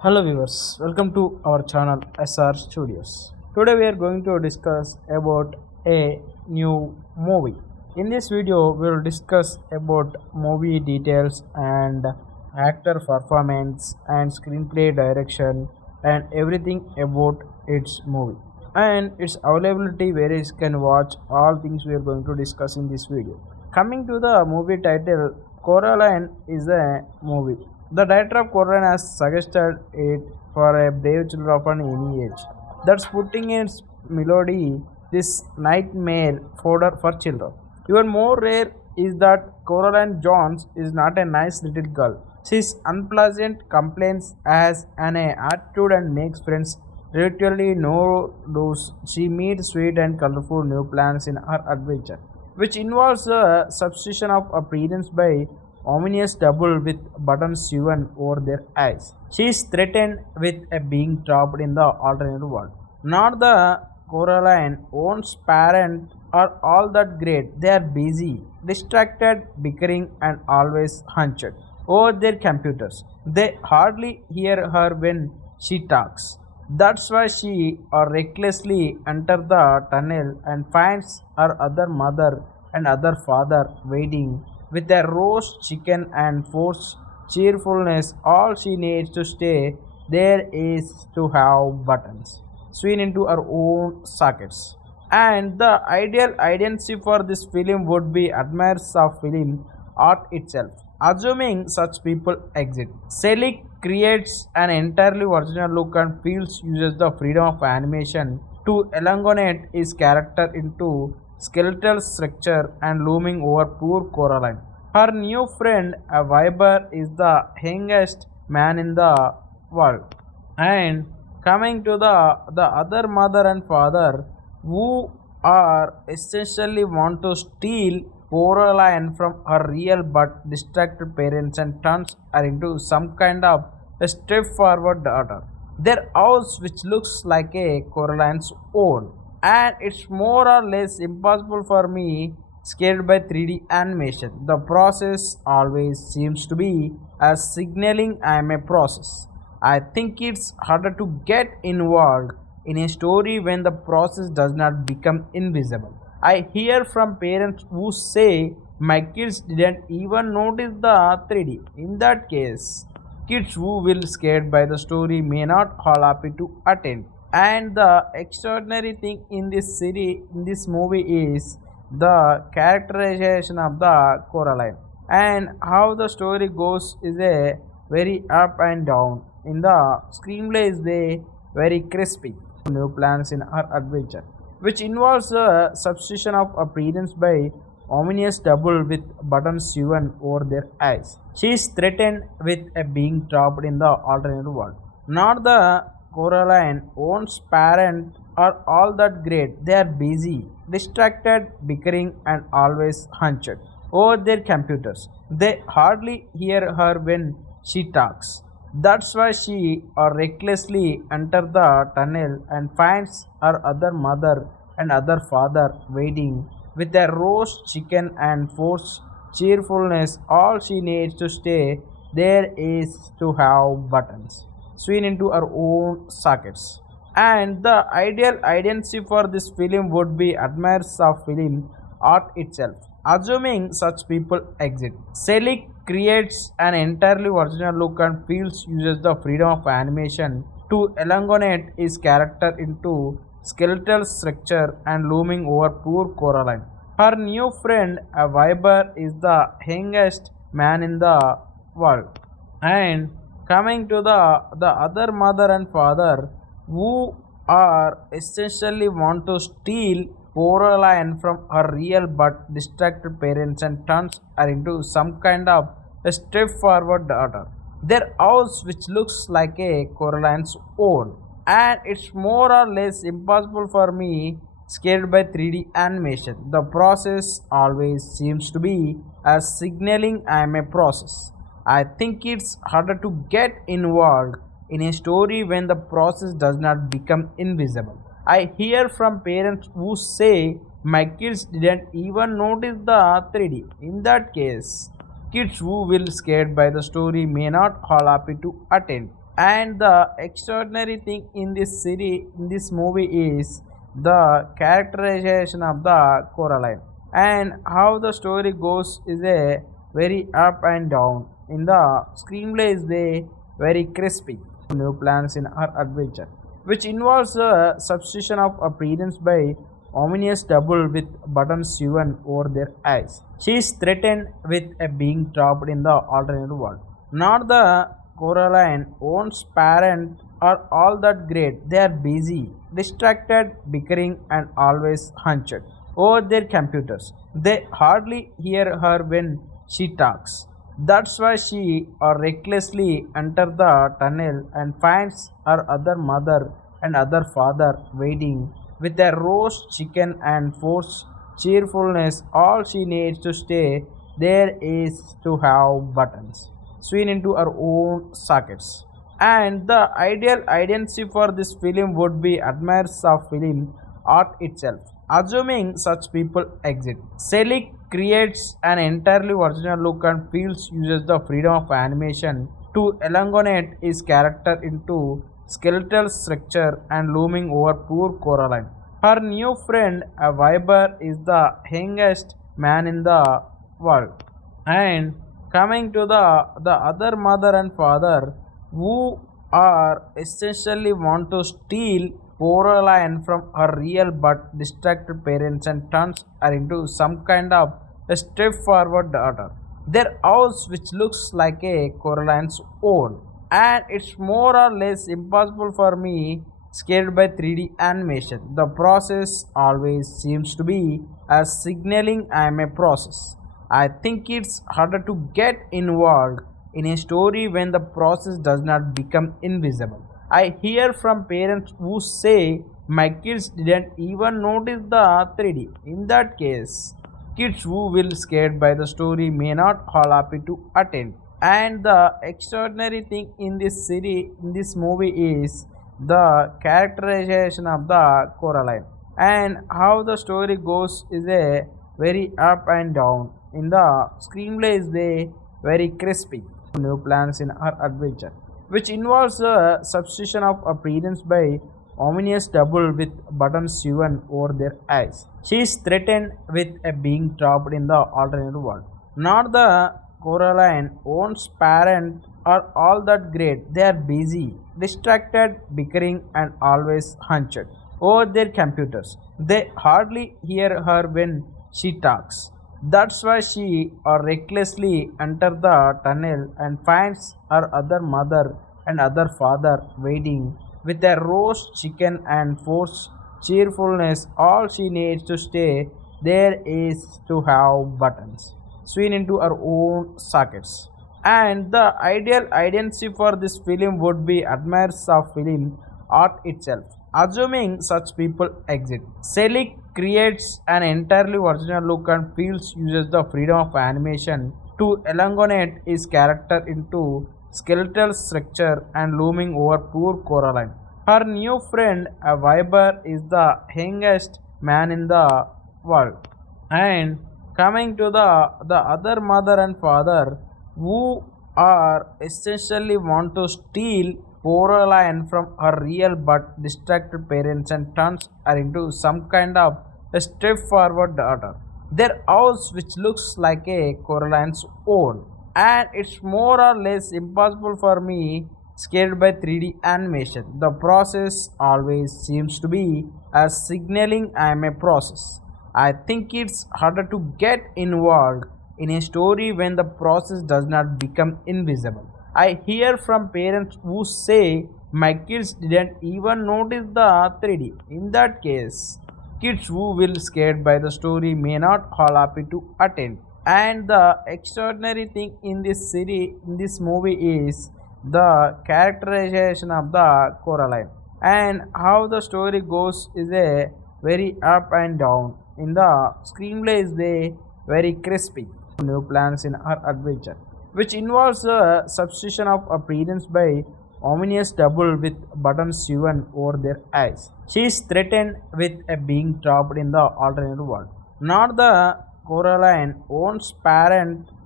Hello viewers, welcome to our channel SR Studios. Today we are going to discuss about a new movie. In this video we will discuss about movie details and actor performance and screenplay direction and everything about its movie and its availability where you can watch all things we are going to discuss in this video. Coming to the movie title, Coraline is a movie. The director of Coraline has suggested it for a brave children of any age. That's putting its melody this nightmare fodder for children. Even more rare is that Coraline Jones is not a nice little girl. She is unpleasant, complains, has an attitude and makes friends virtually no does. She meets sweet and colorful new plans in her adventure, which involves the substitution of appearance by ominous double with buttons sewn over their eyes. She is threatened with a being trapped in the alternate world. Not the Coraline own's parents are all that great. They are busy, distracted, bickering, and always hunched over their computers. They hardly hear her when she talks. That's why she or recklessly enters the tunnel and finds her other mother and other father waiting with a roast chicken and forced cheerfulness. All she needs to stay there is to have buttons sewn into her own sockets. And the ideal identity for this film would be admirers of film art itself, assuming such people exist. Selick creates an entirely original look and feels uses the freedom of animation to elongate his character into skeletal structure and looming over poor Coraline. Her new friend, a viper, is the youngest man in the world. And coming to the other mother and father, who are essentially want to steal Coraline from her real but distracted parents and turns her into some kind of a straightforward daughter. Their house, which looks like a Coraline's own, and it's more or less impossible for me scared by 3D animation. The process always seems to be as signaling I am a process. I think it's harder to get involved in a story when the process does not become invisible. I hear from parents who say my kids didn't even notice the 3D. In that case, kids who will scared by the story may not all happy to attend. And the extraordinary thing in this movie is the characterization of the Coraline and how the story goes is a very up and down. In the screenplay is very crispy. New plans in her adventure, which involves the substitution of appearance by ominous double with buttons sewn over their eyes. She is threatened with a being trapped in the alternate world. Not the Coraline own's parents are all that great. They are busy, distracted, bickering, and always hunched over their computers. They hardly hear her when she talks. That's why she or recklessly enters the tunnel and finds her other mother and other father waiting with a roast chicken and forced cheerfulness. All she needs to stay there is to have buttons sewn into her own sockets. And the ideal identity for this film would be admirers of film art itself, assuming such people exist. Selick creates an entirely original look and feels uses the freedom of animation to elongate his character into skeletal structure and looming over poor Coraline. Her new friend, a viper, is the youngest man in the world. And coming to the other mother and father, who are essentially want to steal Coraline from her real but distracted parents and turns her into some kind of a straightforward daughter. Their house, which looks like a Coraline's own, and it's more or less impossible for me scared by 3D animation. The process always seems to be as signaling I am a process. I think it's harder to get involved in a story when the process does not become invisible. I hear from parents who say my kids didn't even notice the 3D. In that case, kids who will scared by the story may not all happy to attend. And the extraordinary thing in this movie is the characterization of the Coraline, and how the story goes is a very up and down. In the screenplay is very crispy new plans in her adventure, which involves a substitution of appearance by ominous double with buttons sewn over their eyes. She is threatened with a being trapped in the alternate world. Not the Coraline own's parents are all that great. They are busy, distracted, bickering, and always hunched over their computers. They hardly hear her when she talks. That's why she or recklessly enters the tunnel and finds her other mother and other father waiting with a roast chicken and forced cheerfulness. All she needs to stay there is to have buttons swing into her own sockets. And the ideal identity for this film would be admirers of film art itself, assuming such people exist. Selick creates an entirely original look and feels uses the freedom of animation to elongate his character into skeletal structure and looming over poor Coraline. Her new friend, a viper, is the youngest man in the world. And coming to the other mother and father, who are essentially want to steal Coraline from her real but distracted parents and turns her into some kind of a straightforward daughter. Their house, which looks like a Coraline's own, and it's more or less impossible for me scared by 3D animation. The process always seems to be as signaling I am a process. I think it's harder to get involved in a story when the process does not become invisible. I hear from parents who say my kids didn't even notice the 3D. In that case, kids who will scared by the story may not all happy to attend. And the extraordinary thing in this movie is the characterization of the Coraline, and how the story goes is a very up and down. In the screenplay is very crispy new plans in her adventure, which involves a substitution of appearance by ominous double with buttons sewn over their eyes. She is threatened with a being trapped in the alternate world. Not the Coraline own's parents are all that great. They are busy, distracted, bickering, and always hunched over their computers. They hardly hear her when she talks. That's why she or recklessly enters the tunnel and finds her other mother and other father waiting with a roast chicken and forced cheerfulness. All she needs to stay there is to have buttons swing into her own sockets. And the ideal identity for this film would be admirers of film art itself, assuming such people exist. Selick creates an entirely original look and feels uses the freedom of animation to elongate his character into skeletal structure and looming over poor Coraline. Her new friend, a viper, is the youngest man in the world. And coming to the other mother and father, who are essentially want to steal Coraline from her real but distracted parents and turns her into some kind of a straightforward daughter. Their house, which looks like a Coraline's own, and it's more or less impossible for me scared by 3D animation. The process always seems to be as signaling I am a process. I think it's harder to get involved in a story when the process does not become invisible. I hear from parents who say my kids didn't even notice the 3D. In that case, kids who will scared by the story may not all happy to attend. And the extraordinary thing in this movie is the characterization of the Coraline, and how the story goes is a very up and down. In the screenplay is very crispy new plans in her adventure, which involves a substitution of appearance by ominous double with buttons sewn over their eyes. She is threatened with a being trapped in the alternate world. Not the Coraline own's parents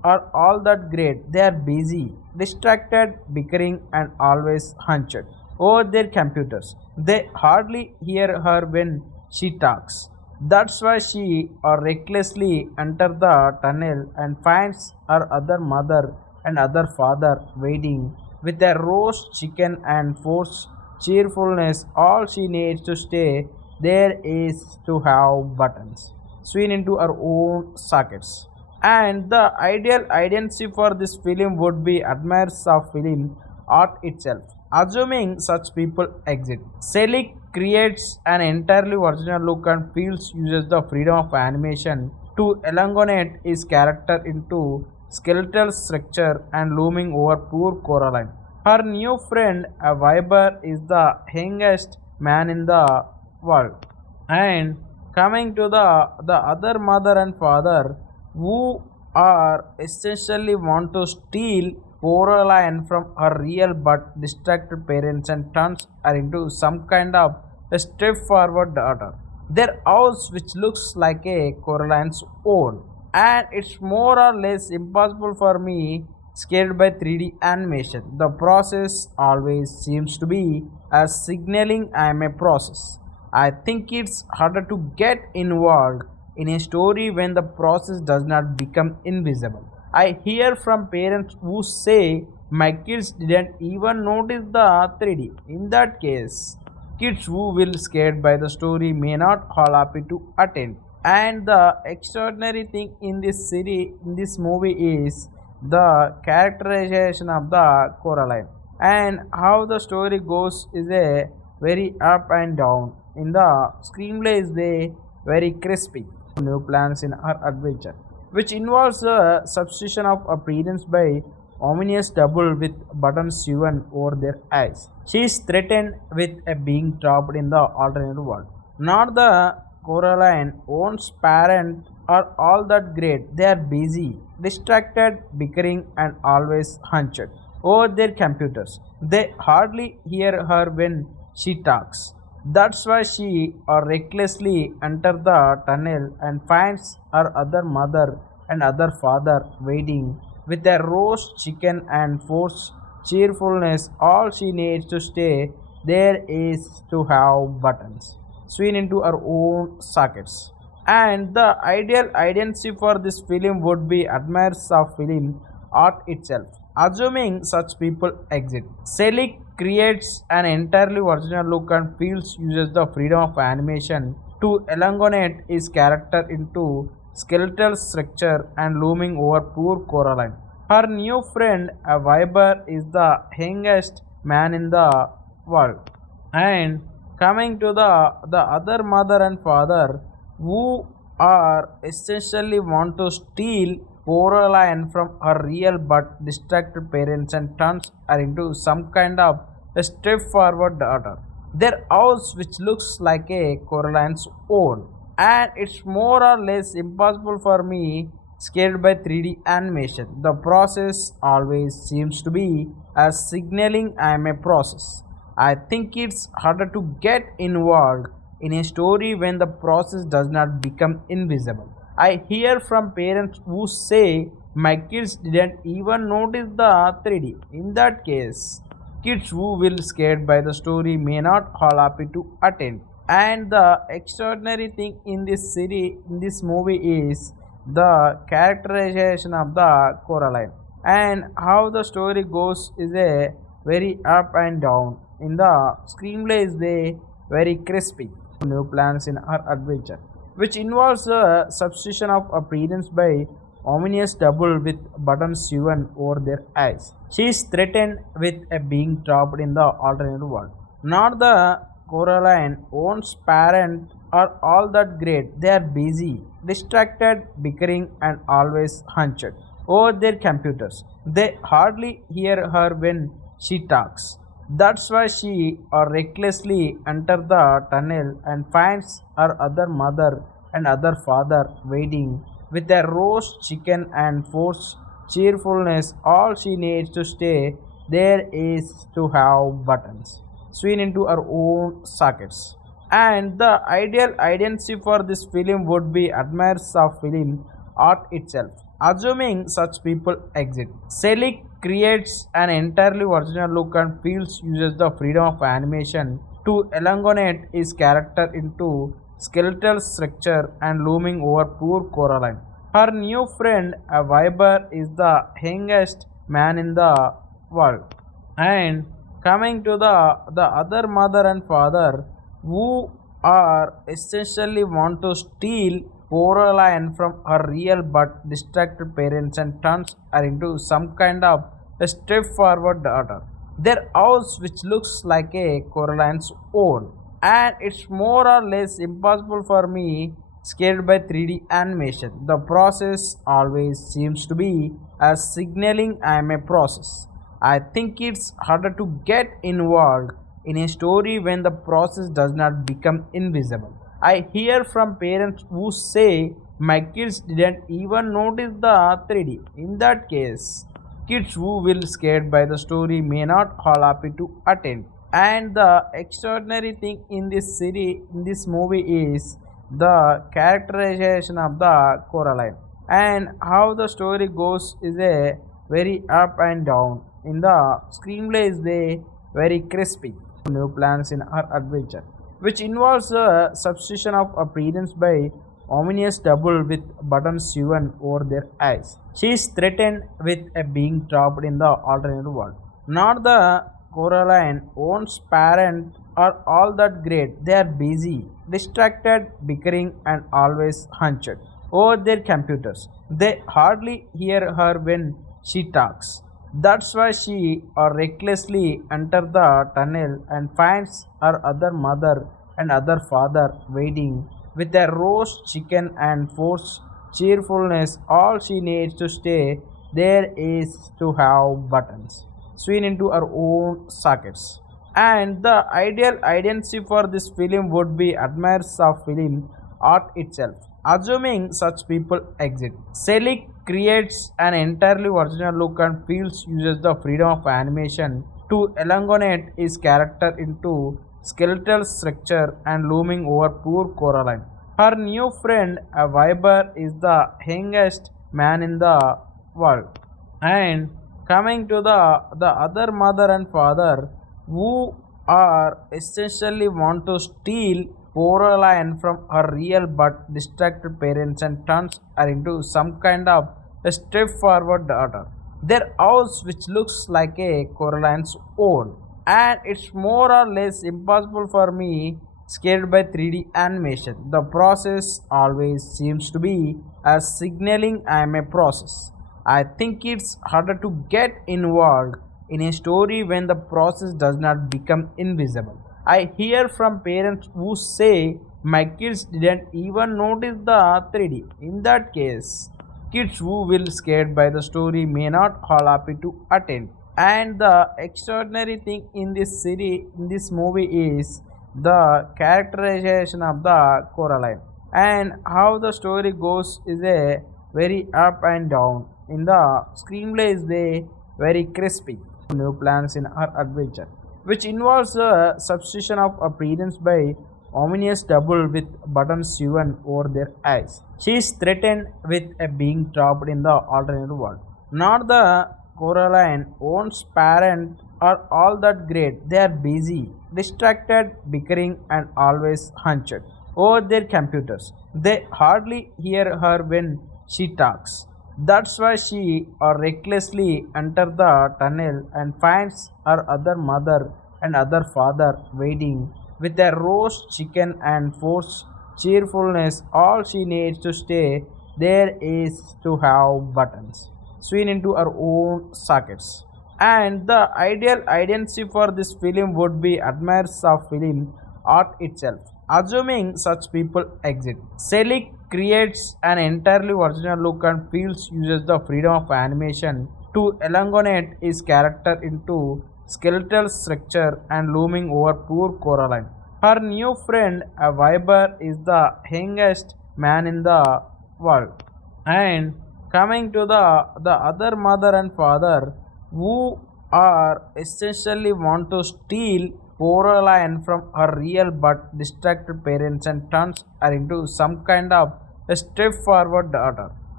are all that great. They are busy, distracted, bickering, and always hunched over their computers. They hardly hear her when she talks. That's why she or recklessly enters the tunnel and finds her other mother and other father waiting with a roast chicken and forced cheerfulness. All she needs to stay there is to have buttons swing into her own sockets. And the ideal identity for this film would be admirers of film art itself. Assuming such people exist, Selick creates an entirely original look and feels uses the freedom of animation to elongate his character into skeletal structure and looming over poor Coraline. Her new friend, a viper, is the youngest man in the world. And coming to the other mother and father who are essentially want to steal Coraline from her real but distracted parents and turns her into some kind of a straightforward daughter. Their house, which looks like a Coraline's own, and it's more or less impossible for me scared by 3D animation. The process always seems to be as signaling I am a process. I think it's harder to get involved in a story when the process does not become invisible. I hear from parents who say my kids didn't even notice the 3D. In that case, kids who will scared by the story may not all happy to attend. And the extraordinary thing in this movie is the characterization of the Coraline and how the story goes is a very up and down. In the screenplay is very crispy. New plans in her adventure, which involves the substitution of appearance by ominous double with buttons sewn over their eyes. She is threatened with a being trapped in the alternate world. Not the Coraline owns parent are all that great. They are busy, distracted, bickering, and always hunched over their computers. They hardly hear her when she talks. That's why she or recklessly enters the tunnel and finds her other mother and other father waiting with a roast chicken and forced cheerfulness. All she needs to stay there is to have buttons swing into her own sockets. And the ideal identity for this film would be admirers of film art itself. Assuming such people exist, Selick creates an entirely original look and feels uses the freedom of animation to elongate his character into skeletal structure and looming over poor Coraline. Her new friend, a viper, is the youngest man in the world. And coming to the other mother and father who are essentially want to steal Coraline from her real but distracted parents and turns her into some kind of a straightforward daughter. Their house, which looks like a Coraline's own, and it's more or less impossible for me scared by 3D animation. The process always seems to be as signaling I am a process. I think it's harder to get involved in a story when the process does not become invisible. I hear from parents who say my kids didn't even notice the 3D. In that case, kids who will scared by the story may not all happy to attend. And the extraordinary thing in this movie is the characterization of the Coraline and how the story goes is a very up and down. In the screenplay is very crispy. New plans in her adventure, which involves the substitution of appearance by ominous double with buttons sewn over their eyes. She is threatened with a being trapped in the alternate world. Not the Coraline owns parent are all that great. They are busy, distracted, bickering, and always hunched over their computers. They hardly hear her when she talks. That's why she or recklessly enters the tunnel and finds her other mother and other father waiting with a roast chicken and forced cheerfulness. All she needs to stay there is to have buttons swing into her own sockets. And the ideal identity for this film would be admirers of film art itself. assuming such people exist. Selick creates an entirely original look and feels uses the freedom of animation to elongate his character into skeletal structure and looming over poor Coraline. Her new friend, a viper, is the youngest man in the world. And coming to the other mother and father who are essentially want to steal Coraline from her real but distracted parents and turns her into some kind of a straightforward daughter. Their house, which looks like a Coraline's own, and it's more or less impossible for me scared by 3D animation. The process always seems to be as signaling I am a process. I think it's harder to get involved in a story when the process does not become invisible. I hear from parents who say my kids didn't even notice the 3D. In that case, kids who will scared by the story may not all happy to attend. And the extraordinary thing in this movie is the characterization of the Coraline and how the story goes is a very up and down. In the screenplay is very crispy. New plans in her adventure, which involves the substitution of appearance by ominous double with buttons sewn over their eyes. She is threatened with a being trapped in the alternate world. Not the Coraline own's parents are all that great. They are busy, distracted, bickering, and always hunched over their computers. They hardly hear her when she talks. That's why she or recklessly enters the tunnel and finds her other mother and other father waiting with a roast chicken and forced cheerfulness. All she needs to stay there is to have buttons sewn into her own sockets. And the ideal identity for this film would be admirers of film art itself, assuming such people exist. Selick creates an entirely original look and feels uses the freedom of animation to elongate his character into skeletal structure and looming over poor Coraline. Her new friend, a viper, is the youngest man in the world. And coming to the other mother and father who are essentially want to steal Coraline from her real but distracted parents and turns her into some kind of a straightforward daughter. Their house, which looks like a Coraline's own, and it's more or less impossible for me scared by 3D animation. The process always seems to be as signaling I am a process. I think it's harder to get involved in a story when the process does not become invisible. I hear from parents who say my kids didn't even notice the 3D. In that case, kids who will scared by the story may not all happy to attend. And the extraordinary thing in this movie is the characterization of the Coraline and how the story goes is a very up and down. In the screenplay is very crispy. New plans in her adventure, which involves the substitution of appearance by ominous double with buttons sewn over their eyes. She is threatened with a being trapped in the alternate world. Not the Coraline own's parents are all that great. They are busy, distracted, bickering, and always hunched over their computers. They hardly hear her when she talks. That's why she or recklessly enters the tunnel and finds her other mother and other father waiting with a roast chicken and forced cheerfulness. All she needs to stay there is to have buttons sewn into her own sockets. And the ideal identity for this film would be admirers of film art itself, assuming such people exist. Selick creates an entirely original look and feels uses the freedom of animation to elongate his character into skeletal structure and looming over poor Coraline. Her new friend, a viper, is the youngest man in the world. And coming to the other mother and father who are essentially want to steal Coraline from her real but distracted parents and turns her into some kind of a straightforward daughter.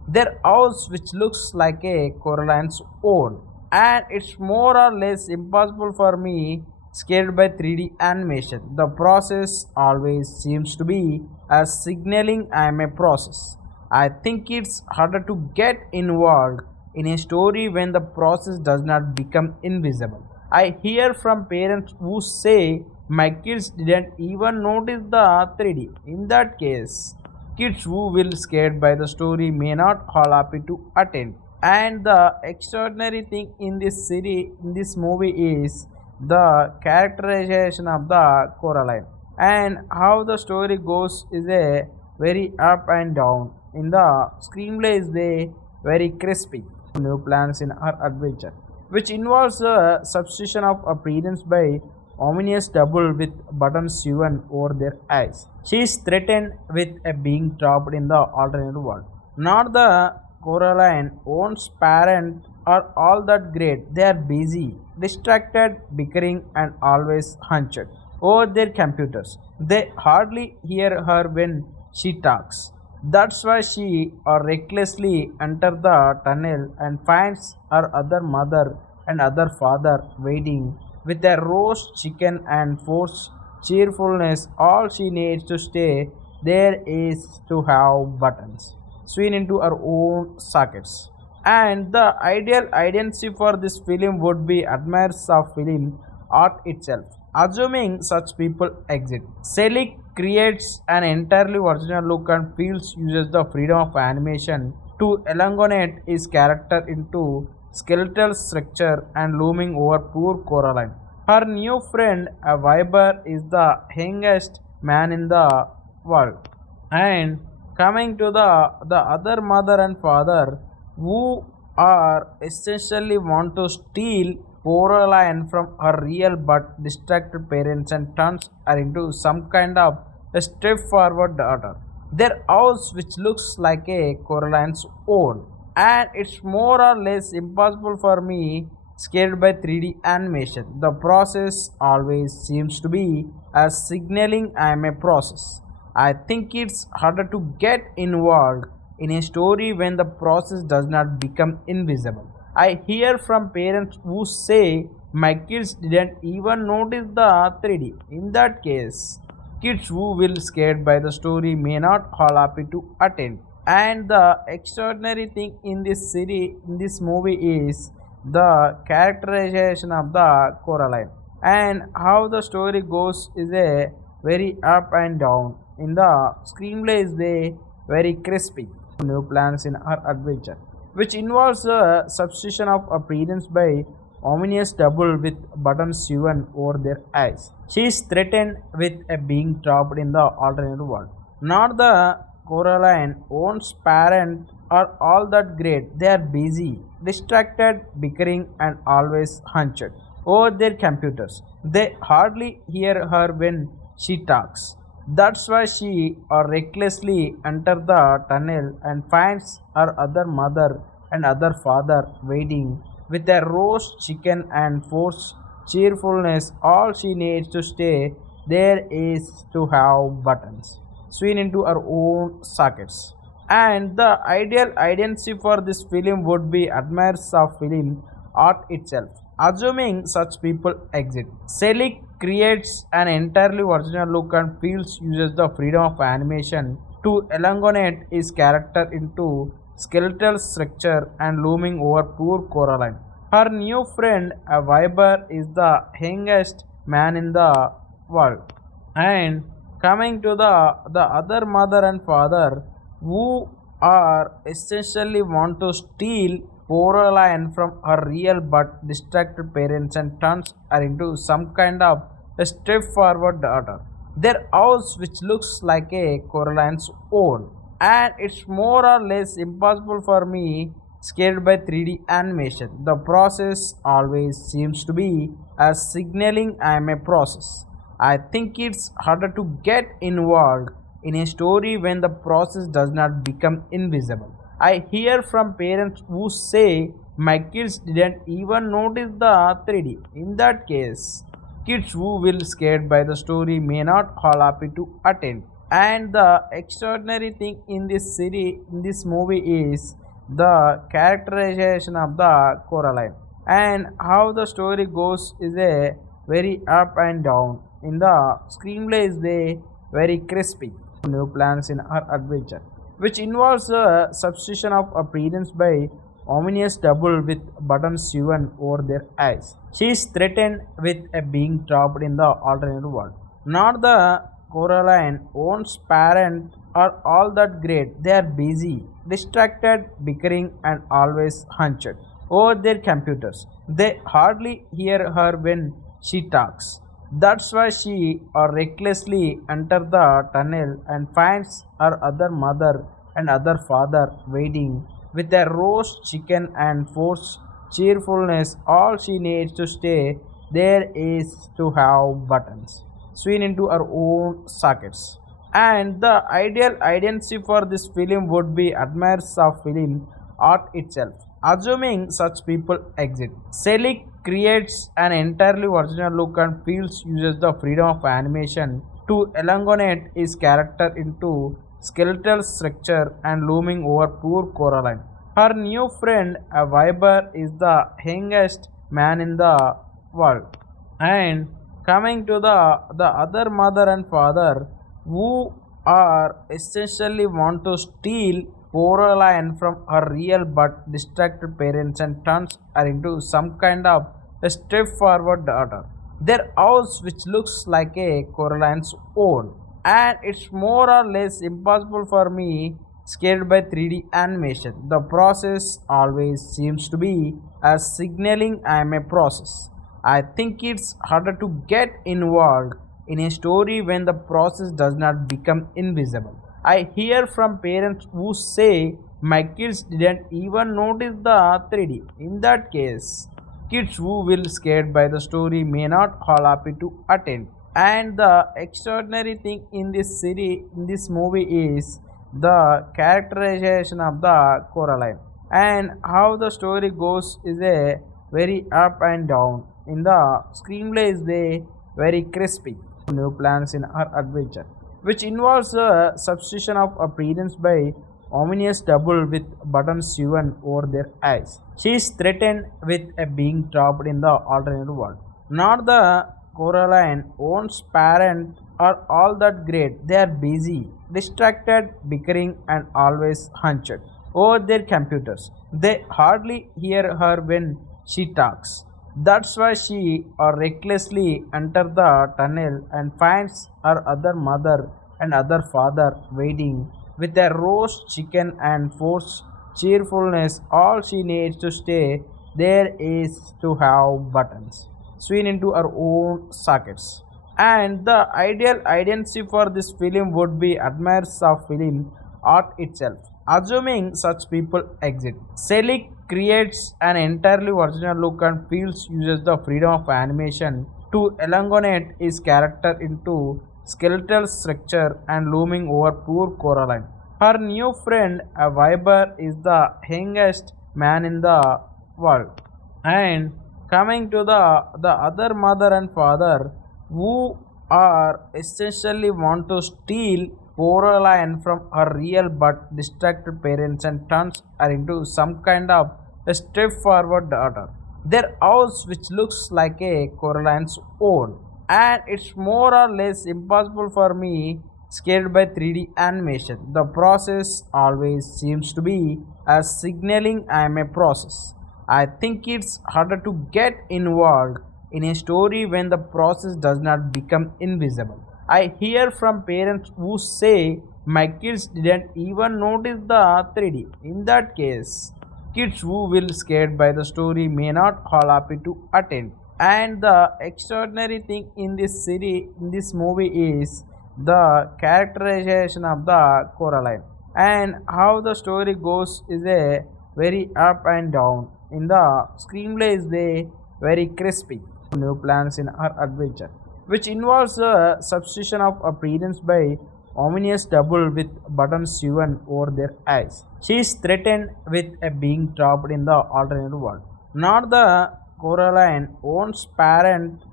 Their house, which looks like a Coraline's own, and it's more or less impossible for me scared by 3D animation. The process always seems to be as signaling I am a process. I think it's harder to get involved in a story when the process does not become invisible. I hear from parents who say my kids didn't even notice the 3D. In that case, kids who will scared by the story may not all happy to attend. And the extraordinary thing in this movie is the characterization of the Coraline and how the story goes is a very up and down. In the screenplay is very crispy. New plans in her adventure, which involves the substitution of appearance by ominous double with buttons sewn over their eyes. She is threatened with a being trapped in the alternate world. Not the Coraline owns parent are all that great. They are busy, distracted, bickering, and always hunched over their computers. They hardly hear her when she talks. That's why she or recklessly enters the tunnel and finds her other mother and other father waiting with a roast chicken and forced cheerfulness. All she needs to stay there is to have buttons sewn into her own sockets. And the ideal identity for this film would be admirers of film art itself, assuming such people exist. Selick creates an entirely original look and feels uses the freedom of animation to elongate his character into skeletal structure and looming over poor Coraline. Her new friend, a viper, is the youngest man in the world. And coming to the other mother and father who are essentially want to steal Coraline from her real but distracted parents and turns her into some kind of a straightforward daughter. Their house, which looks like a Coraline's own, and it's more or less impossible for me scared by 3D animation. The process always seems to be as signaling I am a process. I think it's harder to get involved in a story when the process does not become invisible. I hear from parents who say my kids didn't even notice the 3D. In that case, kids who will scared by the story may not all happy to attend. And the extraordinary thing in this movie is the characterization of the Coraline and how the story goes is a very up and down. In the screenplay is very crispy. New plans in her adventure, which involves the substitution of appearance by ominous double with buttons sewn over their eyes. She is threatened with a being trapped in the alternate world. Not the Coraline owns parent are all that great. They are busy, distracted, bickering, and always hunched over their computers. They hardly hear her when she talks. That's why she or recklessly enters the tunnel and finds her other mother and other father waiting with a roast chicken and forced cheerfulness. All she needs to stay there is to have buttons sewn into her own sockets. And the ideal identity for this film would be admirers of film art itself, assuming such people exist. Selick creates an entirely original look and feels uses the freedom of animation to elongate his character into skeletal structure and looming over poor Coraline. Her new friend, a viper, is the youngest man in the world. And coming to the other mother and father who are essentially want to steal Coraline from her real but distracted parents and turns her into some kind of a straightforward daughter. Their house, which looks like a Coraline's own, and it's more or less impossible for me scared by 3D animation. The process always seems to be as signaling I am a process. I think it's harder to get involved in a story when the process does not become invisible. I hear from parents who say my kids didn't even notice the 3D. In that case, kids who will scared by the story may not all happy to attend. And the extraordinary thing in this movie is the characterization of the Coraline, and how the story goes is a very up and down. In the screenplay is a very crispy new plans in her adventure, which involves the substitution of appearance by ominous double with buttons sewn over their eyes. She is threatened with a being trapped in the alternate world. Not the Coraline own's parent are all that great. They are busy, distracted, bickering, and always hunched over their computers. They hardly hear her when she talks. That's why she or recklessly enters the tunnel and finds her other mother and other father waiting with a roast chicken and forced cheerfulness. All she needs to stay there is to have buttons swing into her own sockets. And the ideal identity for this film would be admirers of film art itself. Assuming such people exist, Selick creates an entirely original look and feels uses the freedom of animation to elongate his character into skeletal structure and looming over poor Coraline. Her new friend, a viper, is the youngest man in the world. And coming to the other mother and father, who are essentially want to steal Coraline from her real but distracted parents and turns her into some kind of a straightforward daughter. Their house, which looks like a Coraline's own, and it's more or less impossible for me scared by 3D animation. The process always seems to be as signaling I am a process. I think it's harder to get involved in a story when the process does not become invisible. I hear from parents who say my kids didn't even notice the 3D. In that case, kids who will scared by the story may not all happy to attend. And the extraordinary thing in this movie is the characterization of the Coraline, and how the story goes is a very up and down. In the screenplay is a very crispy new plans in her adventure, which involves the substitution of appearance by ominous double with buttons sewn over their eyes. She is threatened with a being trapped in the alternate world. Not the Coraline own's parent are all that great. They are busy, distracted, bickering, and always hunched over their computers. They hardly hear her when she talks. That's why she or recklessly enters the tunnel and finds her other mother and other father waiting with a roast chicken and forced cheerfulness. All she needs to stay there is to have buttons swing into her own sockets. And the ideal identity for this film would be admirers of film art itself. Assuming such people exist, Selick creates an entirely original look and feels uses the freedom of animation to elongate his character into skeletal structure and looming over poor Coraline. Her new friend, a viper, is the youngest man in the world. And coming to the other mother and father, who are essentially want to steal Coraline from her real but distracted parents and turns her into some kind of a straightforward daughter. Their house, which looks like a Coraline's own, and it's more or less impossible for me scared by 3D animation. The process always seems to be as signaling I am a process. I think it's harder to get involved in a story when the process does not become invisible. I hear from parents who say my kids didn't even notice the 3D. In that case, kids who will scared by the story may not all happy to attend. And the extraordinary thing in this movie is the characterization of the Coraline, and how the story goes is a very up and down. In the screenplay is a very crispy new plans in her adventure, which involves the substitution of appearance by ominous double with buttons sewn over their eyes. She is threatened with a being trapped in the alternate world. Not the Coraline own's parent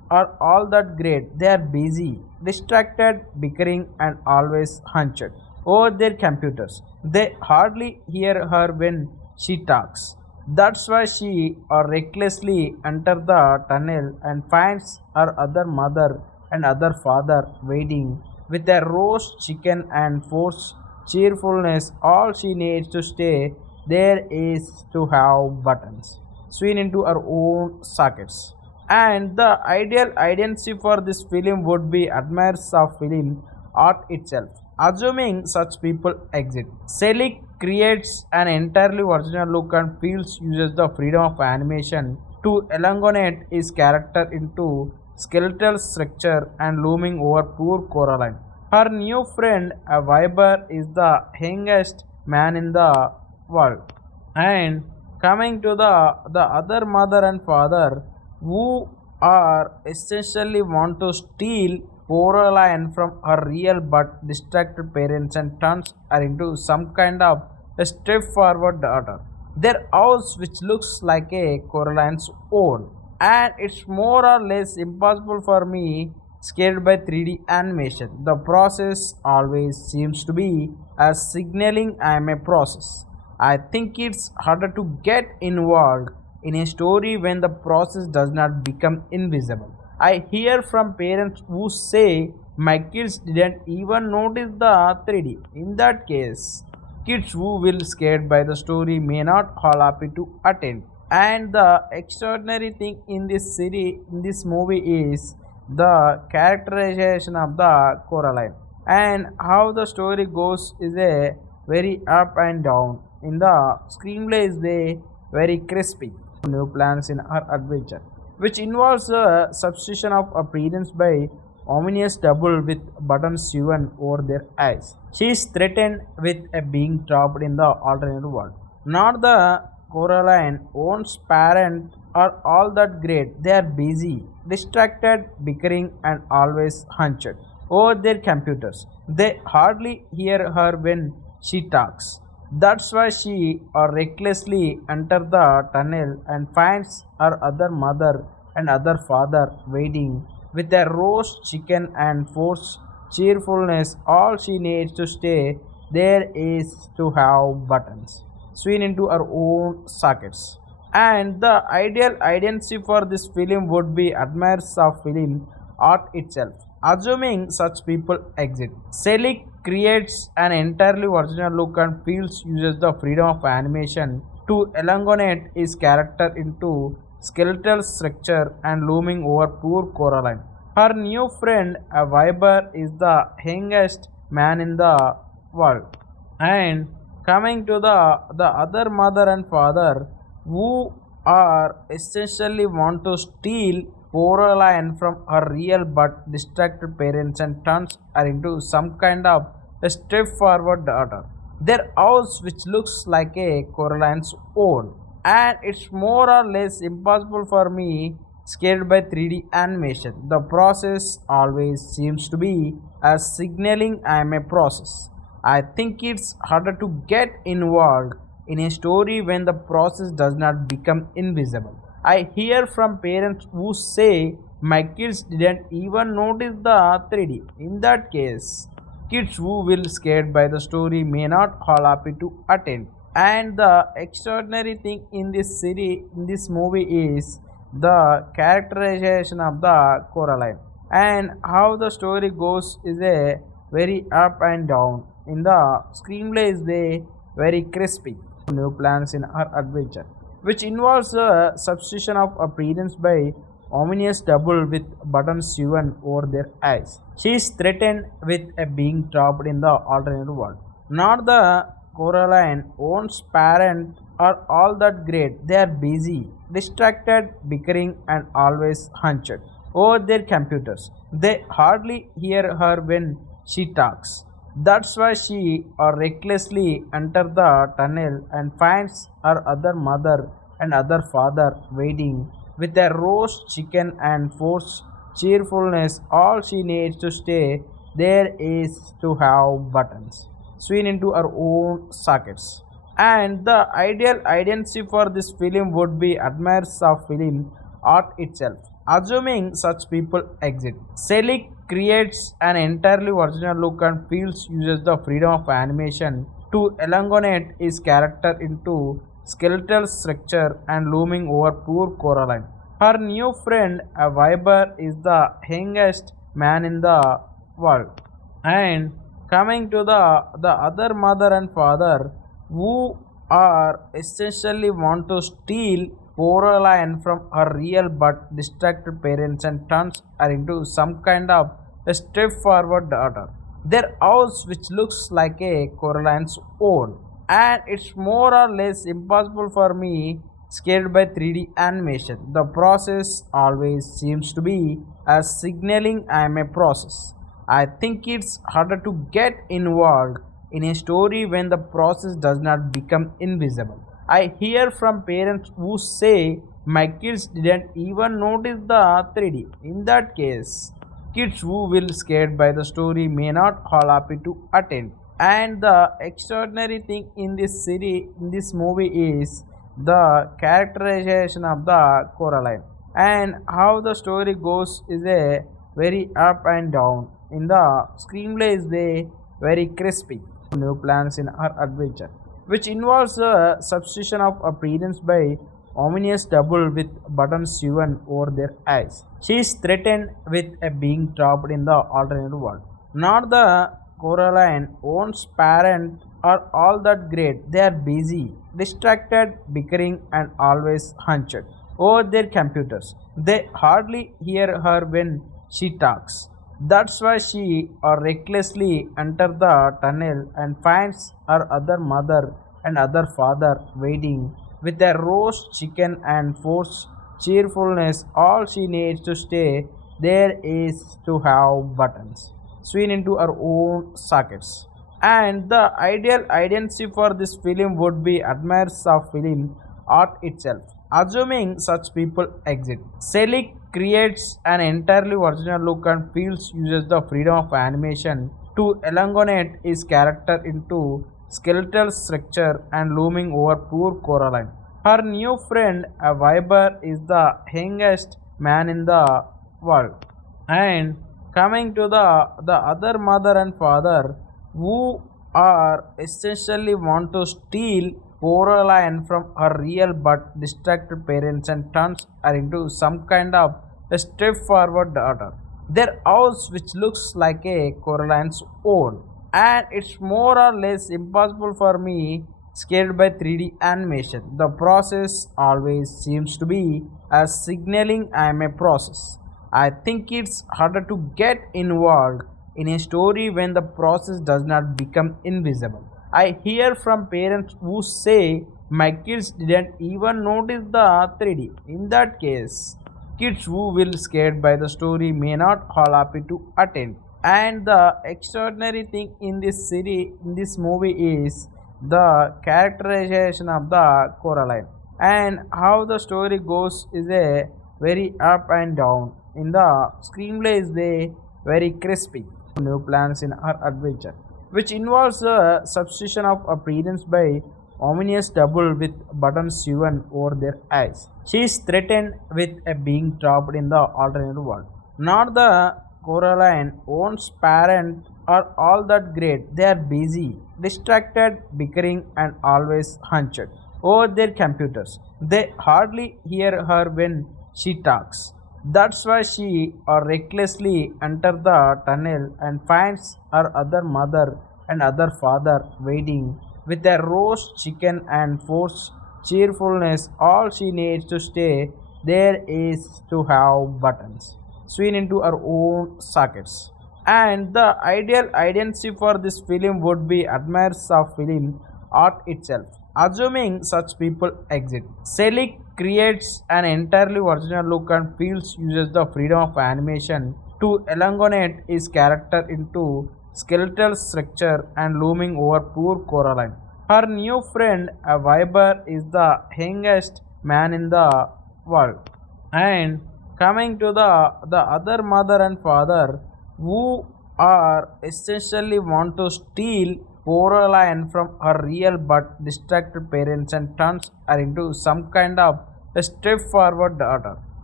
are all that great. They are busy, distracted, bickering, and always hunched over their computers. They hardly hear her when she talks. That's why she or recklessly enters the tunnel and finds her other mother and other father waiting with a roast chicken and forced cheerfulness. All she needs to stay there is to have buttons swing into her own sockets. And the ideal identity for this film would be admirers of film art itself. Assuming such people exist, Selick creates an entirely original look and feels uses the freedom of animation to elongate his character into skeletal structure and looming over poor Coraline. Her new friend, a Viber, is the youngest man in the world. And coming to the other mother and father who are essentially want to steal Coraline from her real but distracted parents and turns her into some kind of a straightforward daughter. Their house, which looks like a Coraline's own, and it's more or less impossible for me scared by 3D animation. The process always seems to be as signaling I am a process. I think it's harder to get involved in a story when the process does not become invisible. I hear from parents who say my kids didn't even notice the 3D. In that case, kids who will scared by the story may not all happy to attend. And the extraordinary thing in this movie is the characterization of the Coraline and how the story goes is a very up and down. In the screenplay is very crispy. New plans in her adventure, which involves the substitution of appearance by ominous double with buttons sewn over their eyes. She is threatened with a being trapped in the alternate world. Not the Coraline owns parent are all that great. They are busy, distracted, bickering, and always hunched over their computers. They hardly hear her when she talks. That's why she or recklessly enters the tunnel and finds her other mother and other father waiting with a roast chicken and forced cheerfulness. All she needs to stay there is to have buttons swing into her own sockets. And the ideal identity for this film would be admirers of film art itself. Assuming such people exist, Selick creates an entirely original look and feels uses the freedom of animation to elongate his character into skeletal structure and looming over poor Coraline. Her new friend, a Viber, is the youngest man in the world. And coming to the other mother and father who are essentially want to steal Coraline from her real but distracted parents and turns her into some kind of a straightforward daughter. Their house, which looks like a Coraline's own, and it's more or less impossible for me scared by 3D animation. The process always seems to be as signaling I am a process. I think it's harder to get involved in a story when the process does not become invisible. I hear from parents who say my kids didn't even notice the 3D. In that case, kids who will scared by the story may not all happy to attend. And the extraordinary thing in this movie is the characterization of the Coraline and how the story goes is a very up and down. In the screenplay is very crispy. New plans in her adventure, which involves the substitution of appearance by ominous double with buttons sewn over their eyes. She is threatened with a being trapped in the alternate world. Not the Coraline owns parent are all that great. They are busy, distracted, bickering, and always hunched over their computers. They hardly hear her when she talks. That's why she or recklessly enters the tunnel and finds her other mother and other father waiting with a roast chicken and forced cheerfulness. All she needs to stay there is to have buttons swing into her own sockets. And the ideal identity for this film would be admirers of film art itself. assuming such people exist. Selick creates an entirely original look and feels uses the freedom of animation to elongate his character into skeletal structure and looming over poor Coraline. Her new friend, a viper, is the youngest man in the world. And coming to the other mother and father who are essentially want to steal Coraline from her real but distracted parents and turns her into some kind of a straightforward daughter. Their house, which looks like a Coraline's own, and it's more or less impossible for me scared by 3D animation. The process always seems to be as signaling I am a process. I think it's harder to get involved in a story when the process does not become invisible. I hear from parents who say my kids didn't even notice the 3D. In that case, kids who will scared by the story may not all happy to attend. And the extraordinary thing in this movie is the characterization of the Coraline and how the story goes is a very up and down. In the screenplay is very crispy. New plans in her adventure, which involves a substitution of appearance by ominous double with buttons sewn over their eyes. She is threatened with a being trapped in the alternate world. Not the Coraline owns parent are all that great. They are busy, distracted, bickering, and always hunched over their computers. They hardly hear her when she talks. That's why she or recklessly enters the tunnel and finds her other mother and other father waiting with a roast chicken and forced cheerfulness. All she needs to stay there is to have buttons sewn into her own sockets. And the ideal identity for this film would be admirers of film art itself, assuming such people exist. Selick creates an entirely original look and feels uses the freedom of animation to elongate his character into skeletal structure and looming over poor Coraline. Her new friend, a viper, is the youngest man in the world. And coming to the other mother and father who are essentially want to steal Coraline from her real but distracted parents and turns her into some kind of a straightforward daughter. Their house, which looks like a Coraline's own, and it's more or less impossible for me scared by 3D animation. The process always seems to be as signaling I am a process. I think it's harder to get involved in a story when the process does not become invisible. I hear from parents who say my kids didn't even notice the 3D. In that case, kids who will scared by the story may not all happy to attend. And the extraordinary thing in this movie is the characterization of the Coraline and how the story goes is a very up and down. In the screenplay is very crispy. New plans in her adventure, which involves a substitution of appearance by ominous double with buttons sewn over their eyes. She is threatened with a being trapped in the alternate world. Not the Coraline owns parent are all that great. They are busy, distracted, bickering, and always hunched over their computers. They hardly hear her when she talks. That's why she or recklessly enters the tunnel and finds her other mother and other father waiting with a roast chicken and forced cheerfulness. All she needs to stay there is to have buttons sewn into her own sockets. And the ideal identity for this film would be admirers of film art itself, assuming such people exist. Selick creates an entirely original look and feels uses the freedom of animation to elongate his character into skeletal structure and looming over poor Coraline. Her new friend, a viper, is the youngest man in the world. And coming to the other mother and father who are essentially want to steal Coraline from her real but distracted parents and turns her into some kind of a straightforward daughter.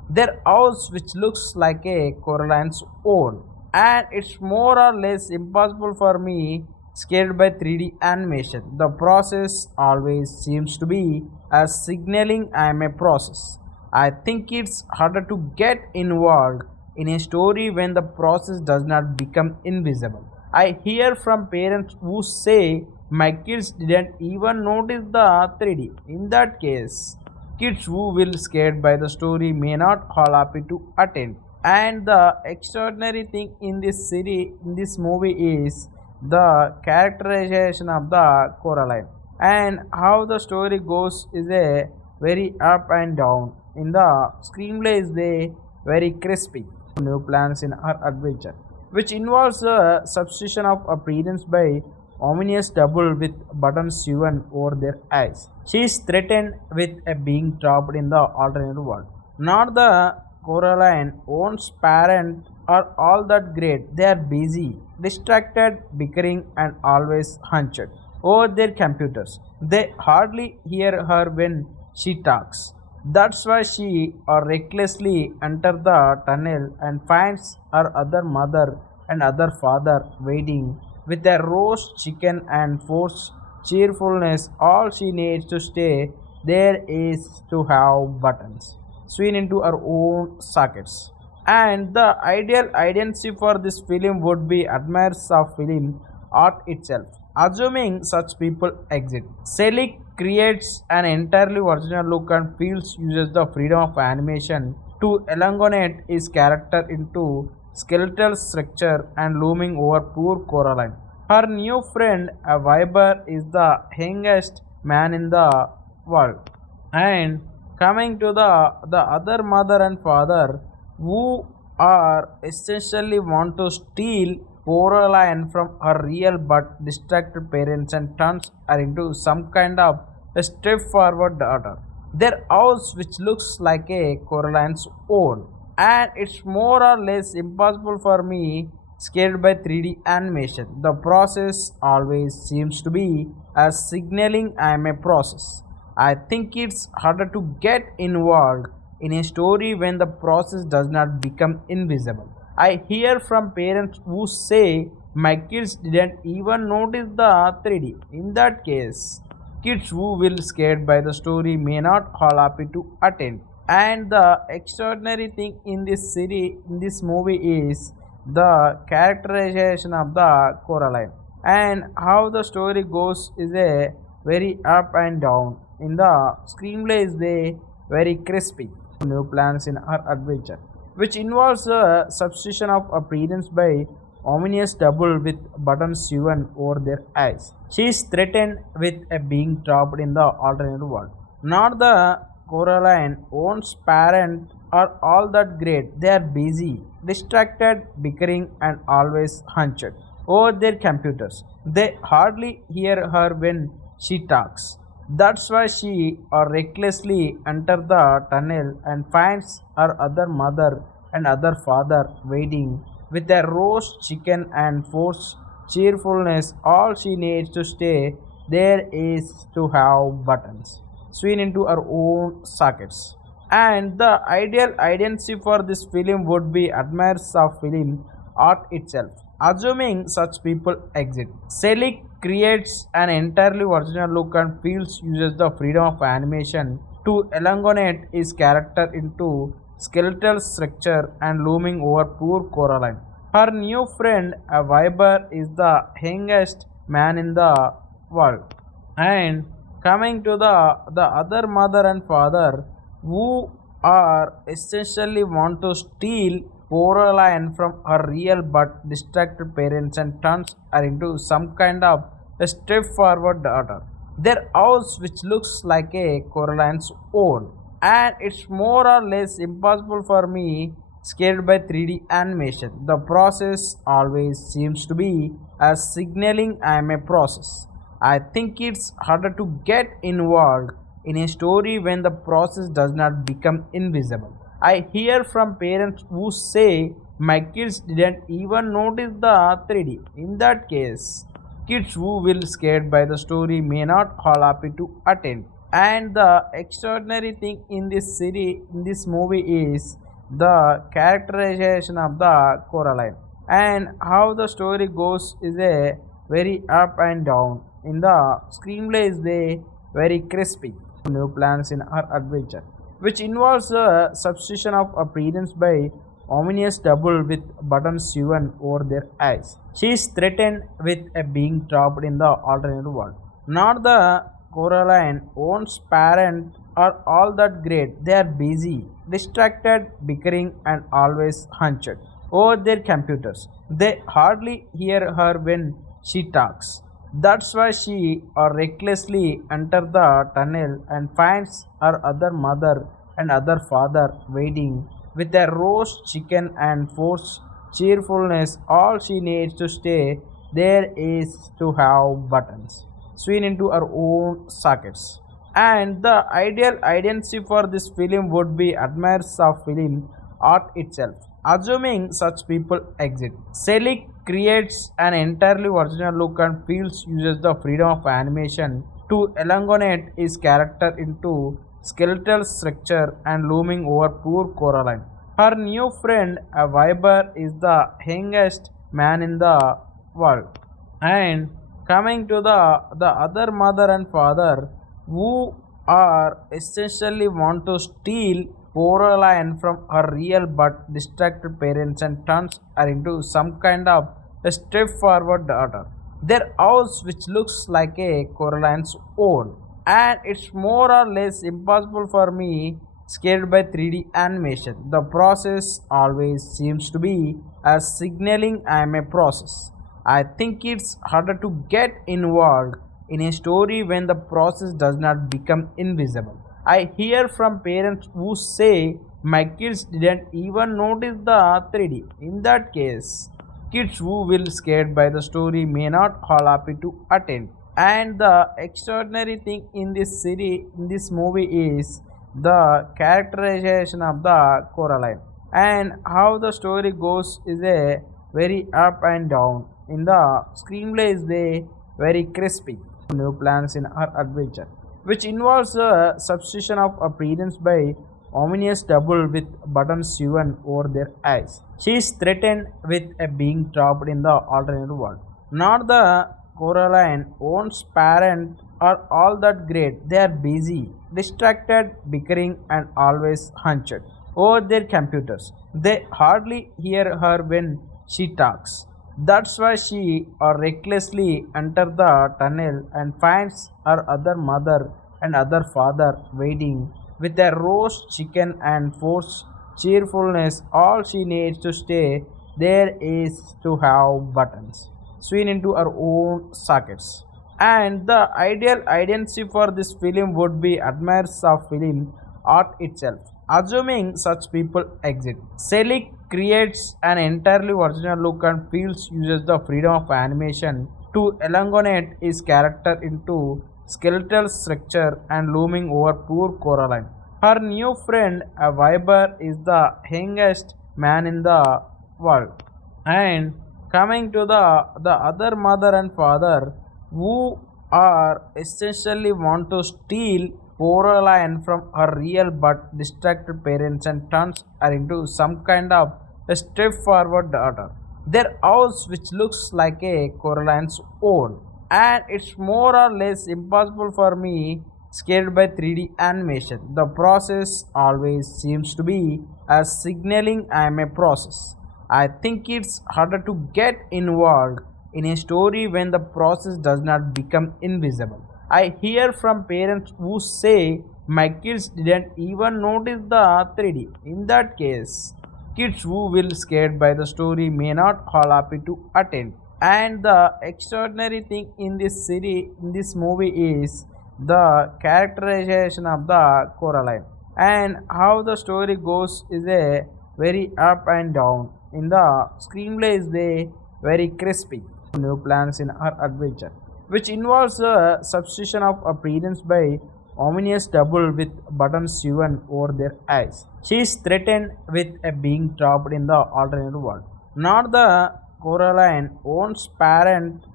Their house, which looks like a Coraline's own, and it's more or less impossible for me scared by 3D animation. The process always seems to be as signaling I am a process. I think it's harder to get involved in a story when the process does not become invisible. I hear from parents who say my kids didn't even notice the 3D. In that case, kids who will scared by the story may not all happy to attend. And the extraordinary thing in this movie is the characterization of the Coraline and how the story goes is a very up and down. In the screenplay is a very crispy new plans in her adventure, which involves the substitution of appearance by ominous double with buttons sewn over their eyes. She is threatened with a being trapped in the alternate world. Not the Coraline own's parent are all that great. They are busy, distracted, bickering, and always hunched over their computers. They hardly hear her when she talks. That's why she or recklessly enters the tunnel and finds her other mother and other father waiting with a roast chicken and forced cheerfulness. All she needs to stay there is to have buttons sewn into her own sockets. And the ideal identity for this film would be admirers of film art itself. Assuming such people exist, Selick creates an entirely original look and feels uses the freedom of animation to elongate his character into skeletal structure and looming over poor Coraline. Her new friend, a viper, is the youngest man in the world. And coming to the other mother and father who are essentially want to steal Coraline from her real but distracted parents and turns her into some kind of a straightforward daughter. Their house, which looks like a Coraline's own, and it's more or less impossible for me scared by 3D animation. The process always seems to be as signaling I am a process. I think it's harder to get involved in a story when the process does not become invisible. I hear from parents who say my kids didn't even notice the 3D. In that case, kids who will scared by the story may not all happy to attend. And the extraordinary thing in this movie is the characterization of the Coraline and how the story goes is a very up and down. In the screenplay is a very crispy new plans in her adventure, which involves the substitution of appearance by ominous double with buttons sewn over their eyes. She is threatened with a being trapped in the alternate world. Not the Coraline own's parent are all that great. They are busy, distracted, bickering, and always hunched over their computers. They hardly hear her when she talks. That's why she or recklessly enters the tunnel and finds her other mother and other father waiting with a roast chicken and forced cheerfulness. All she needs to stay there is to have buttons sewn into her own sockets. And the ideal identity for this film would be admirers of film art itself. Assuming such people exist, Selick creates an entirely original look and feels uses the freedom of animation to elongate his character into skeletal structure and looming over poor Coraline. Her new friend, a viper, is the youngest man in the world. And coming to the other mother and father who are essentially want to steal Coraline from her real but distracted parents and turns her into some kind of a straightforward daughter. Their house, which looks like a Coraline's own, and it's more or less impossible for me scared by 3D animation. The process always seems to be as signaling I am a process. I think it's harder to get involved in a story when the process does not become invisible. I hear from parents who say my kids didn't even notice the 3D. In that case, kids who will scared by the story may not all happy to attend. And the extraordinary thing in this movie is the characterization of the Coraline, and how the story goes is a very up and down. In the screenplay is a very crispy new plans in her adventure, which involves a substitution of appearance by ominous double with buttons sewn over their eyes. She is threatened with a being trapped in the alternate world. Not the Coraline own's parent are all that great. They are busy, distracted, bickering, and always hunched over their computers. They hardly hear her when she talks. That's why she or recklessly enters the tunnel and finds her other mother and other father waiting with a roast chicken and forced cheerfulness. All she needs to stay there is to have buttons swing into her own sockets. And the ideal identity for this film would be admirers of film art itself, assuming such people exist. Selick creates an entirely original look and feels uses the freedom of animation to elongate his character into skeletal structure and looming over poor Coraline. Her new friend, a viper, is the youngest man in the world. And coming to the other mother and father, who are essentially want to steal Coraline from her real but distracted parents and turns her into some kind of a straightforward daughter. Their house, which looks like a Coraline's own, and it's more or less impossible for me scared by 3D animation. The process always seems to be as signaling I am a process. I think it's harder to get involved in a story when the process does not become invisible. I hear from parents who say my kids didn't even notice the 3D. In that case, kids who will scared by the story may not all happy to attend. And the extraordinary thing in this movie is the characterization of the Coraline, and how the story goes is a very up and down. In the screenplay is a very crispy new plans in her adventure, which involves a substitution of appearance by ominous double with buttons sewn over their eyes. She is threatened with a being trapped in the alternate world. Not the Coraline own's parent are all that great. They are busy, distracted, bickering, and always hunched over their computers. They hardly hear her when she talks. That's why she or recklessly enters the tunnel and finds her other mother and other father waiting with a roast chicken and forced cheerfulness. All she needs to stay there is to have buttons swing into her own sockets. And the ideal identity for this film would be admirers of film art itself, assuming such people exist. Selick creates an entirely original look and feels uses the freedom of animation to elongate his character into skeletal structure and looming over poor Coraline. Her new friend, a viper, is the youngest man in the world. And coming to the other mother and father, who are essentially want to steal Coraline from her real but distracted parents and turns her into some kind of a straightforward daughter. Their house, which looks like a Coraline's own, and it's more or less impossible for me scared by 3D animation. The process always seems to be as signaling I am a process. I think it's harder to get involved in a story when the process does not become invisible. I hear from parents who say my kids didn't even notice the 3D. In that case, kids who will scared by the story may not all happy to attend. And the extraordinary thing in this movie is the characterization of the Coraline, and how the story goes is a very up and down. In the screenplay is a very crispy new plans in her adventure, which involves a substitution of appearance by ominous double with buttons sewn over their eyes. She is threatened with a being trapped in the alternate world. Not the Coraline own's parent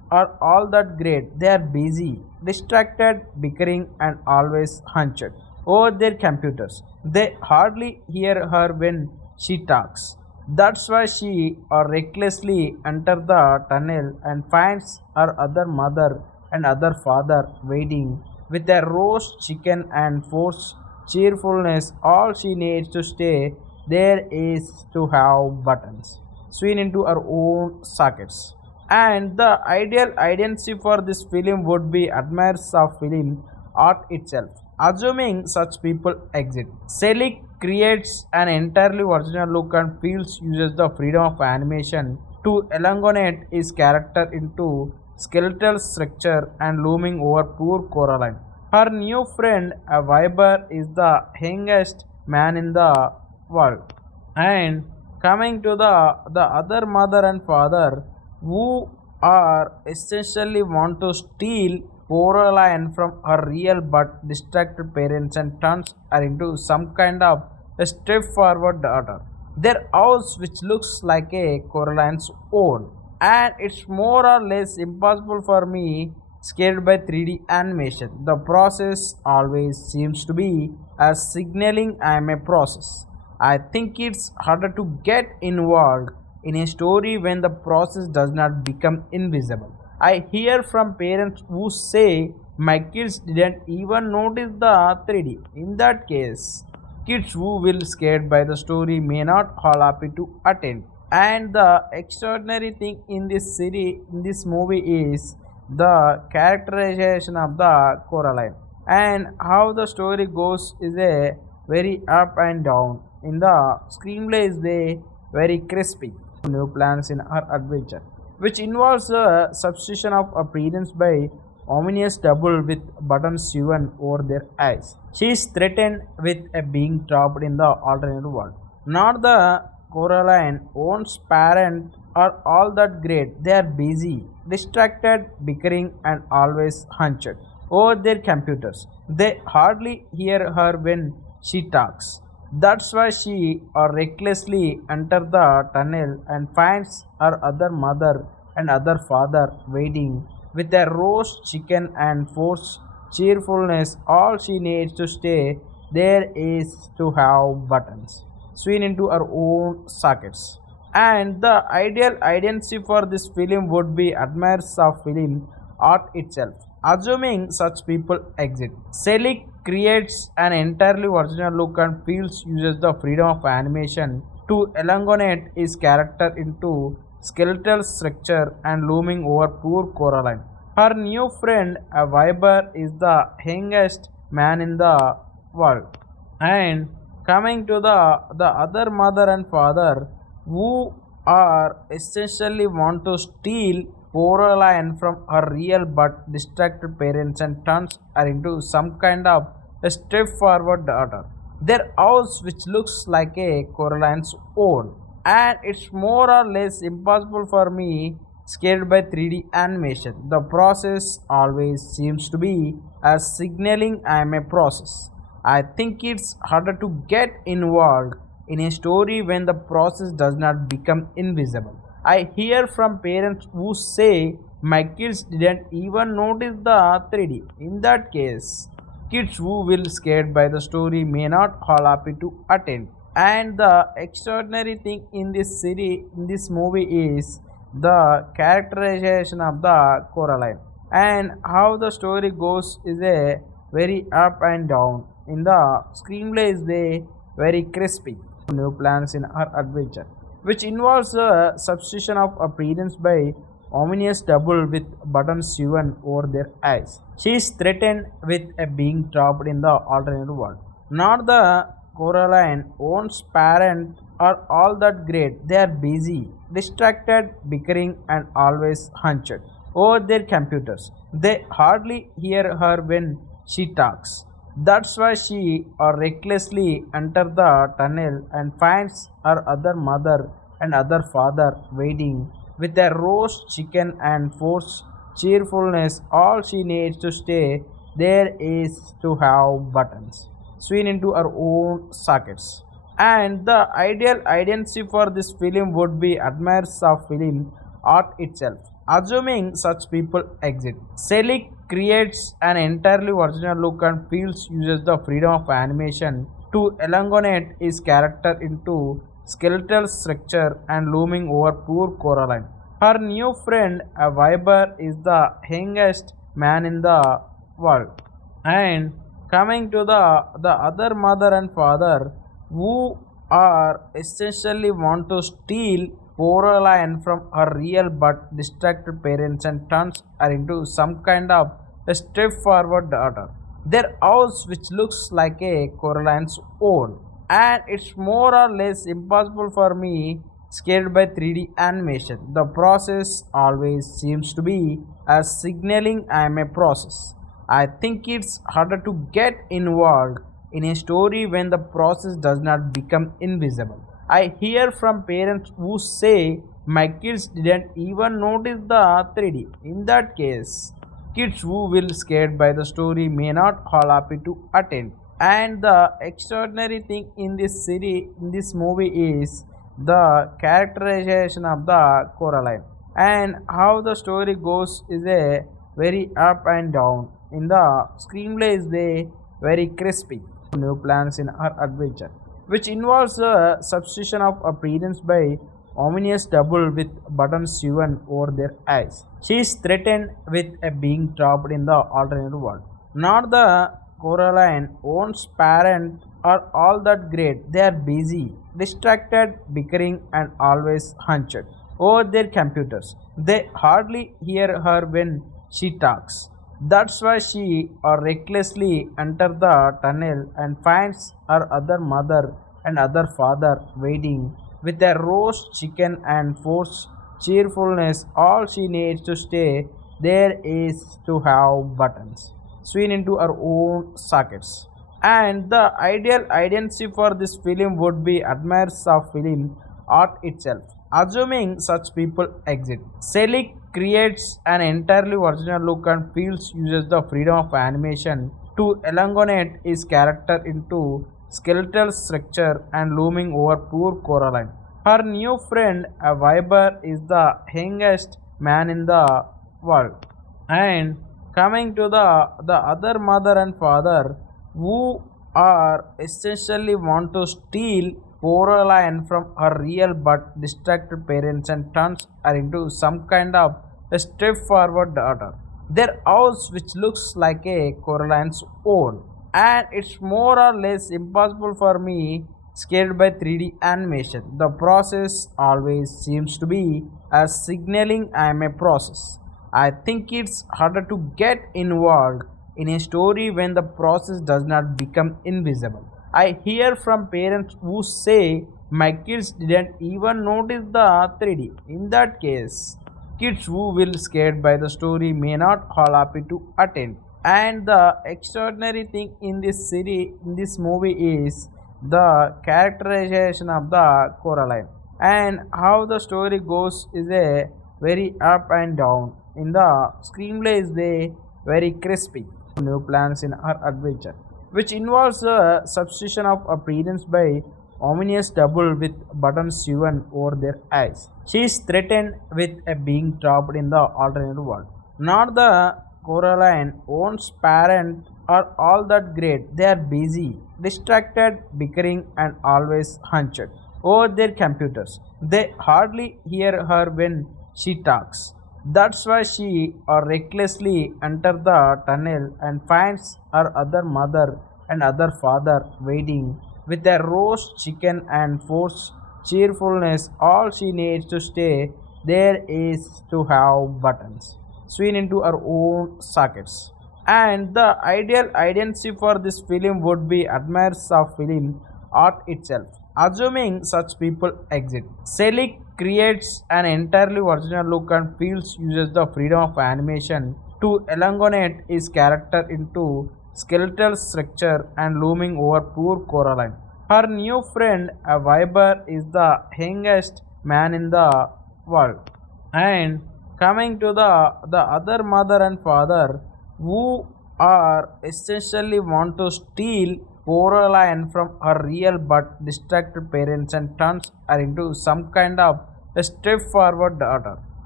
are all that great. They are busy, distracted, bickering, and always hunched over their computers. They hardly hear her when she talks. That's why she or recklessly enters the tunnel and finds her other mother and other father waiting with a roast chicken and forced cheerfulness. All she needs to stay there is to have buttons swing into her own sockets. And the ideal identity for this film would be admirers of film art itself. Assuming such people exist, Selick creates an entirely original look and feels uses the freedom of animation to elongate his character into skeletal structure and looming over poor Coraline. Her new friend, a viper, is the youngest man in the world. And coming to the other mother and father who are essentially want to steal Coraline from her real but distracted parents and turns her into some kind of a straightforward daughter. Their house, which looks like a Coraline's own, and it's more or less impossible for me scared by 3D animation. The process always seems to be as signaling I am a process. I think it's harder to get involved in a story when the process does not become invisible. I hear from parents who say my kids didn't even notice the 3D. In that case, kids who will scared by the story may not all happy to attend. And the extraordinary thing in this movie is the characterization of the Coraline and how the story goes is a very up and down. In the screenplay is very crispy. New plans in her adventure, which involves a substitution of appearance by ominous double with buttons sewn over their eyes. She is threatened with a being trapped in the alternate world. Not the Coraline owns parent are all that great. They are busy, distracted, bickering, and always hunched over their computers. They hardly hear her when she talks. That's why she or recklessly enters the tunnel and finds her other mother and other father waiting with a roast chicken and forced cheerfulness. All she needs to stay there is to have buttons swing into her own sockets. And the ideal identity for this film would be admirers of film art itself. Assuming such people exist, Selick creates an entirely original look and feels uses the freedom of animation to elongate his character into skeletal structure and looming over poor Coraline. Her new friend, a viper, is the youngest man in the world. And coming to the other mother and father who are essentially want to steal Coraline from her real but distracted parents and turns her into some kind of a straightforward daughter. Their house, which looks like a Coraline's own, and it's more or less impossible for me scared by 3D animation. The process always seems to be as signaling I am a process. I think it's harder to get involved in a story when the process does not become invisible. I hear from parents who say my kids didn't even notice the 3D. In that case, kids who will scared by the story may not all happy to attend. And the extraordinary thing in this movie is the characterization of the Coraline and how the story goes is a very up and down. In the screenplay is very crispy. New plans in her adventure, which involves a substitution of appearance by ominous double with buttons sewn over their eyes. She is threatened with a being trapped in the alternate world. Not the Coraline owns parent are all that great. They are busy, distracted, bickering, and always hunched over their computers. They hardly hear her when she talks. That's why she or recklessly enters the tunnel and finds her other mother and other father waiting with a roast chicken and forced cheerfulness. All she needs to stay there is to have buttons swing into her own sockets. And the ideal identity for this film would be admirers of film art itself. assuming such people exist. Selick creates an entirely original look and feels uses the freedom of animation to elongate his character into skeletal structure and looming over poor Coraline. Her new friend, a viper, is the youngest man in the world. And coming to the other mother and father who are essentially want to steal Coraline from her real but distracted parents and turns her into some kind of a straightforward daughter. Their house, which looks like a Coraline's own, and it's more or less impossible for me scared by 3D animation. The process always seems to be as signaling I am a process. I think it's harder to get involved in a story when the process does not become invisible. I hear from parents who say my kids didn't even notice the 3D. In that case, kids who will scared by the story may not all happy to attend. And the extraordinary thing in this movie is the characterization of the Coraline and how the story goes is a very up and down. In the screenplay is a very crispy new plans in her adventure, which involves the substitution of appearance by ominous double with buttons sewn over their eyes. She is threatened with a being trapped in the alternate world. Not the Coraline owns parent are all that great. They are busy, distracted, bickering, and always hunched over their computers. They hardly hear her when she talks. That's why she or recklessly enters the tunnel and finds her other mother and other father waiting with a roast chicken and forced cheerfulness. All she needs to stay there is to have buttons sewn into her own sockets. And the ideal identity for this film would be admirers of film art itself. Assuming such people exist, Selick creates an entirely original look and feels uses the freedom of animation to elongate his character into skeletal structure and looming over poor Coraline. Her new friend, a viper, is the youngest man in the world. And coming to the other mother and father who are essentially want to steal Coraline from her real but distracted parents and turns her into some kind of a straightforward daughter. Their house, which looks like a Coraline's own, and it's more or less impossible for me scared by 3D animation. The process always seems to be as signaling I am a process. I think it's harder to get involved in a story when the process does not become invisible. I hear from parents who say my kids didn't even notice the 3D. In that case, kids who will scared by the story may not all happy to attend. And the extraordinary thing in this movie is the characterization of the Coraline and how the story goes is a very up and down. In the screenplay is a very crispy new plans in her adventure, which involves the substitution of appearance by ominous double with buttons sewn over their eyes. She is threatened with a being trapped in the alternate world. Not the Coraline owns parent are all that great. They are busy, distracted, bickering, and always hunched over their computers. They hardly hear her when she talks. That's why she or recklessly enters the tunnel and finds her other mother and other father waiting with a roast chicken and forced cheerfulness. All she needs to stay there is to have buttons sewn into her own sockets. And the ideal identity for this film would be admirers of film art itself. Assuming such people exist, Selick creates an entirely original look and feels uses the freedom of animation to elongate his character into skeletal structure and looming over poor Coraline. Her new friend, a viper, is the youngest man in the world. And coming to the other mother and father who are essentially want to steal Coraline from her real but distracted parents and turns her into some kind of a straightforward daughter.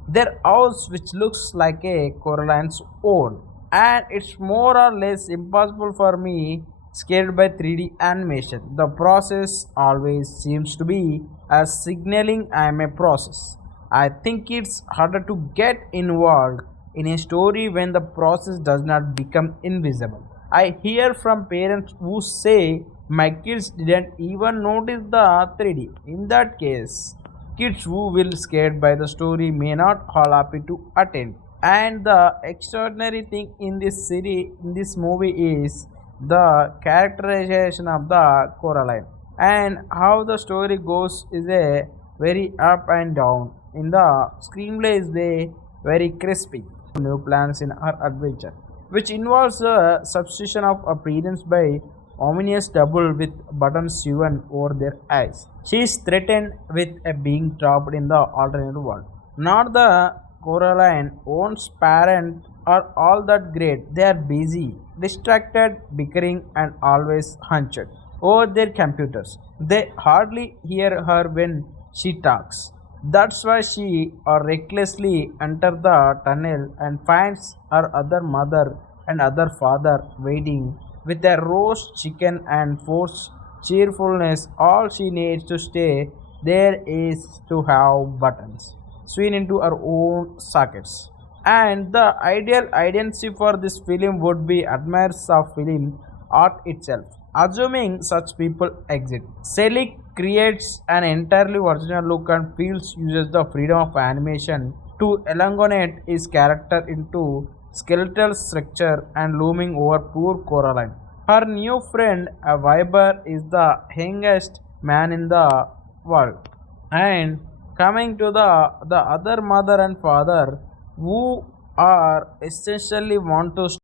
their house which looks like a Coraline's own, and it's more or less impossible for me scared by 3D animation. The process always seems to be as signaling I'm a process. I think it's harder to get involved in a story when the process does not become invisible. I hear from parents who say my kids didn't even notice the 3D. In that case, kids who will scared by the story may not all happy to attend. And the extraordinary thing in this series, in this movie, is the characterization of the Coraline and how the story goes is a very up and down. In the screenplay is a very crispy new plans in her adventure, which involves the substitution of appearance by ominous double with buttons sewn over their eyes. She is threatened with a being trapped in the alternate world. Not the Coraline own's parent are all that great. They are busy, distracted, bickering, and always hunched over their computers. They hardly hear her when she talks. That's why she or recklessly enters the tunnel and finds her other mother and other father waiting with a roast chicken and forced cheerfulness. All she needs to stay there is to have buttons swing into her own sockets. And the ideal identity for this film would be admirers of film art itself. Assuming such people exist, Selick creates an entirely original look and feels uses the freedom of animation to elongate his character into skeletal structure and looming over poor Coraline. Her new friend, a Viber, is the youngest man in the world. And coming to the other mother and father who are essentially want to